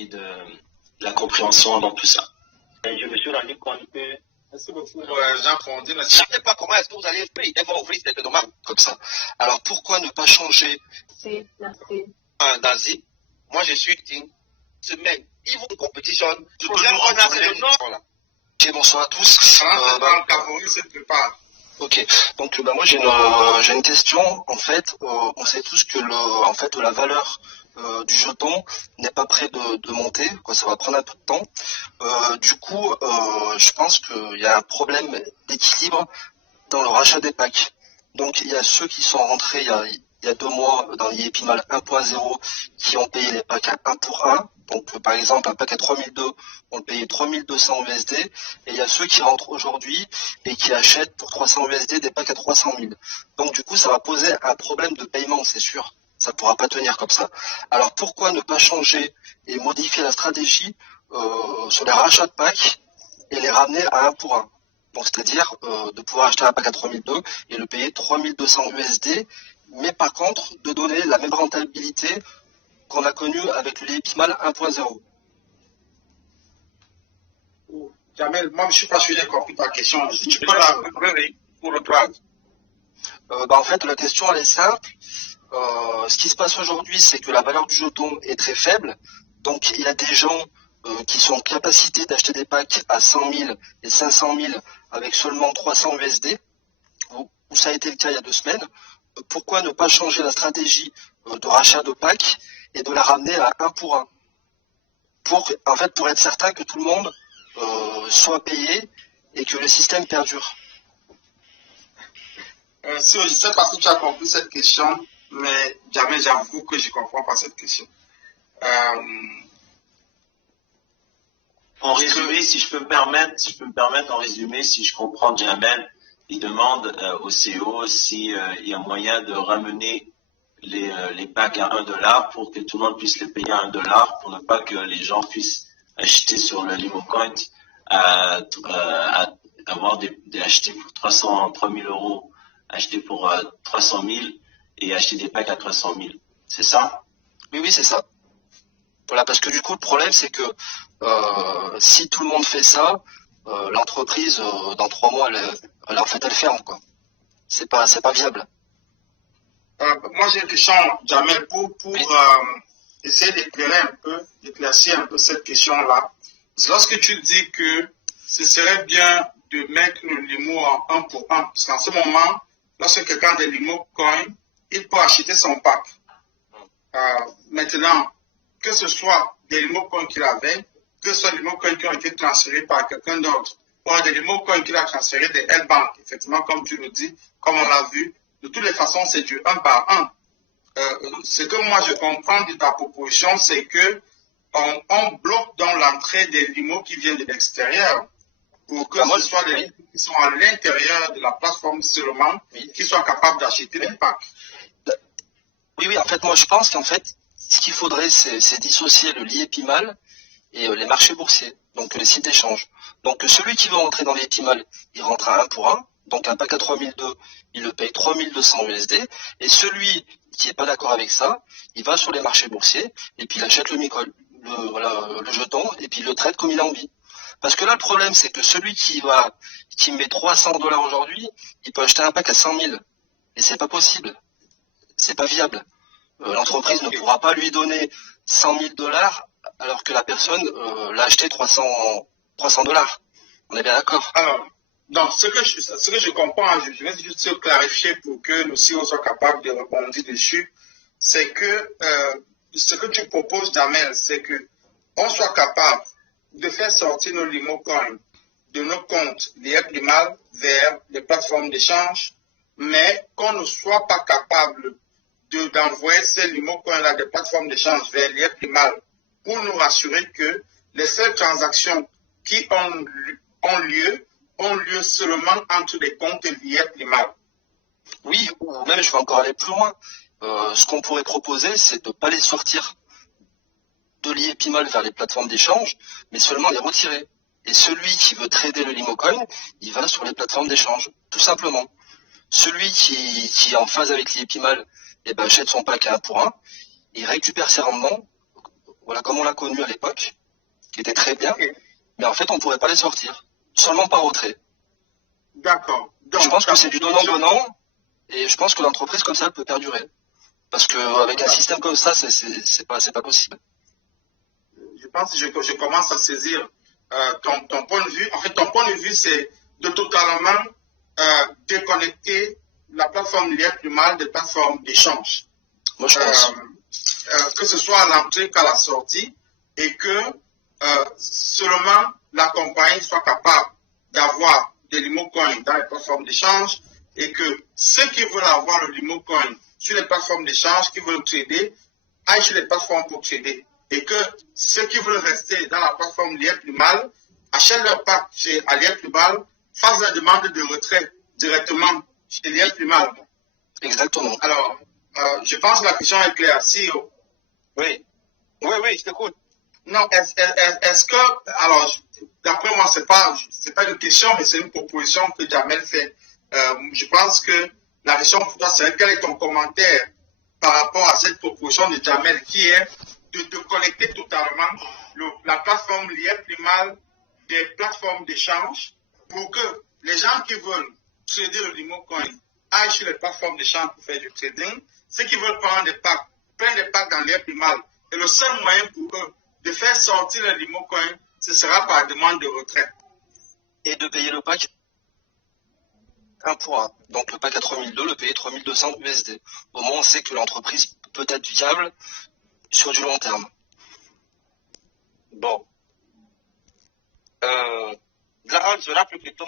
et de la compréhension dans tout ça. Et je me suis rendu compte que, merci beaucoup Jean-François, je ne savais pas comment est-ce que vous allez payer des ouvrir cette demande comme ça. Alors pourquoi ne pas changer d'Asie? Moi je suis une semaine, ils vont compétition. On a fait le nom. Ok, bonsoir à tous. Se prépare. Ok, donc moi j'ai une question. En fait, on sait tous que la valeur du jeton n'est pas près de monter, quoi, ça va prendre un peu de temps. Du coup, je pense qu'il y a un problème d'équilibre dans le rachat des packs. Donc il y a ceux qui sont rentrés il y a 2 mois dans l'IEPIMAL 1.0 qui ont payé les packs à 1 pour 1. Donc par exemple un pack à 3002, on le payait 3200 USD. Et il y a ceux qui rentrent aujourd'hui et qui achètent pour 300 USD des packs à 300 000. Donc du coup ça va poser un problème de paiement, c'est sûr. Ça ne pourra pas tenir comme ça. Alors pourquoi ne pas changer et modifier la stratégie sur les rachats de packs et les ramener à 1 pour 1? Donc c'est-à-dire de pouvoir acheter un pack à 3002 et le payer 3200 USD, mais par contre de donner la même rentabilité qu'on a connue avec le l'IEPIMAL 1.0. Jamel, moi je ne suis pas sûr j'ai compris ta question. Si tu peux la répéter pour le travail. En fait, la question elle est simple. Ce qui se passe aujourd'hui, c'est que la valeur du jeton est très faible. Donc il y a des gens qui sont en capacité d'acheter des packs à 100 000 et 500 000 avec seulement 300 USD, où ça a été le cas il y a 2 semaines. Pourquoi ne pas changer la stratégie de rachat de packs et de la ramener à 1 pour 1 pour être certain que tout le monde soit payé et que le système perdure. Si je ne sais pas si tu as compris cette question, mais jamais j'avoue que je ne comprends pas cette question. En résumé, si je peux me permettre, en résumé, si je comprends Jamel, il demande au CEO s'il y a moyen de ramener les packs à $1 pour que tout le monde puisse les payer à $1 pour ne pas que les gens puissent acheter sur le LimoCoin, acheter pour 3000 euros, acheter pour 300 000 et acheter des packs à 300 000. C'est ça? Oui, c'est ça. Voilà, parce que du coup, le problème, c'est que si tout le monde fait ça, l'entreprise, dans 3 mois, elle ferme, quoi. C'est pas viable. Moi, j'ai une question, Jamel, pour essayer d'éclaircir un peu cette question-là. Lorsque tu dis que ce serait bien de mettre le limo en 1 pour 1, parce qu'en ce moment, lorsque quelqu'un a des limo coin, il peut acheter son pack. Maintenant, que ce soit des limo coins qu'il avait, que ce soit des limo coins qui ont été transférés par quelqu'un d'autre, ou des limo coins qu'il a transférés des L-Bank, effectivement, comme tu le dis, comme on l'a vu, de toutes les façons, c'est du 1 par 1. Ce que moi je comprends de ta proposition, c'est que on bloque dans l'entrée des limos qui viennent de l'extérieur pour que ce soit les limos qui sont à l'intérieur de la plateforme seulement qui soient capables d'acheter des packs. Oui, en fait, moi je pense qu'en fait, ce qu'il faudrait, c'est dissocier le l'IEPIMAL et les marchés boursiers, donc les sites d'échange. Donc celui qui veut rentrer dans l'IEPIMAL, il rentre à 1 pour 1, donc un pack à 3002, il le paye 3200 USD, et celui qui n'est pas d'accord avec ça, il va sur les marchés boursiers, et puis il achète le jeton, et puis il le traite comme il a envie. Parce que là, le problème, c'est que celui qui met $300 aujourd'hui, il peut acheter un pack à 100 000, et c'est pas possible. C'est pas viable. L'entreprise ne pourra pas lui donner $100 000 alors que la personne l'a acheté $300. On est bien d'accord? Alors, donc, ce que je comprends, je vais juste clarifier pour que le CEO soit capable de rebondir dessus, c'est que ce que tu proposes, Jamel, c'est qu'on soit capable de faire sortir nos limo-coins de nos comptes l'IEPIMAL vers les plateformes d'échange, mais qu'on ne soit pas capable d'envoyer ces limo-coins-là des plateformes d'échange vers l'IEPIMAL pour nous rassurer que les seules transactions qui ont lieu seulement entre les comptes l'IEPIMAL. Oui, ou même je vais encore aller plus loin. Ce qu'on pourrait proposer, c'est de ne pas les sortir de l'IEPIMAL vers les plateformes d'échange, mais seulement les retirer. Et celui qui veut trader le LimoCoin, il va sur les plateformes d'échange, tout simplement. Celui qui est en phase avec l'IEPIMAL, achète son pack à 1 pour 1, il récupère ses rendements, voilà, comme on l'a connu à l'époque, qui était très bien, Ok. mais en fait, on ne pourrait pas les sortir, seulement par retrait. D'accord. Donc, Je pense que ta c'est du proposition- donnant-donnant, et je pense que l'entreprise comme ça elle peut perdurer. Parce qu'avec un système comme ça, c'est pas possible. Je pense que je commence à saisir ton point de vue. En fait, ton point de vue, c'est de totalement déconnecter la plateforme Liège plus mal des plateformes d'échange. Moi, je pense. Que ce soit à l'entrée qu'à la sortie, et que seulement la compagnie soit capable d'avoir des limocoins dans les plateformes d'échange, et que ceux qui veulent avoir le limocoin sur les plateformes d'échange, qui veulent trader, aillent sur les plateformes pour trader. Et que ceux qui veulent rester dans la plateforme Liège plus mal achètent leur pack chez Liège plus mal, fassent la demande de retrait directement chez Liège plus mal. Exactement. Alors, je pense que la question est claire. Si, Oui. Oui, je t'écoute. non, est-ce que, alors, d'après moi, c'est pas une question, mais c'est une proposition que Jamel fait. Je pense que la question pour toi, c'est quel est ton commentaire par rapport à cette proposition de Jamel qui est de te connecter totalement la plateforme Liège plus mal des plateformes d'échange pour que les gens qui veulent trader le limocoin aillent sur les plateformes d'échange pour faire du trading. Ceux qui veulent prendre des packs, prennent des packs dans Liège plus mal. Et le seul moyen pour eux de faire sortir le limocoin, ce sera par demande de retrait. Et de payer le pack 1 pour 1. Donc le pack à 3002, le payer 3200 USD. Au moins, on sait que l'entreprise peut être viable sur du long terme. Bon. Là, on sera plus plutôt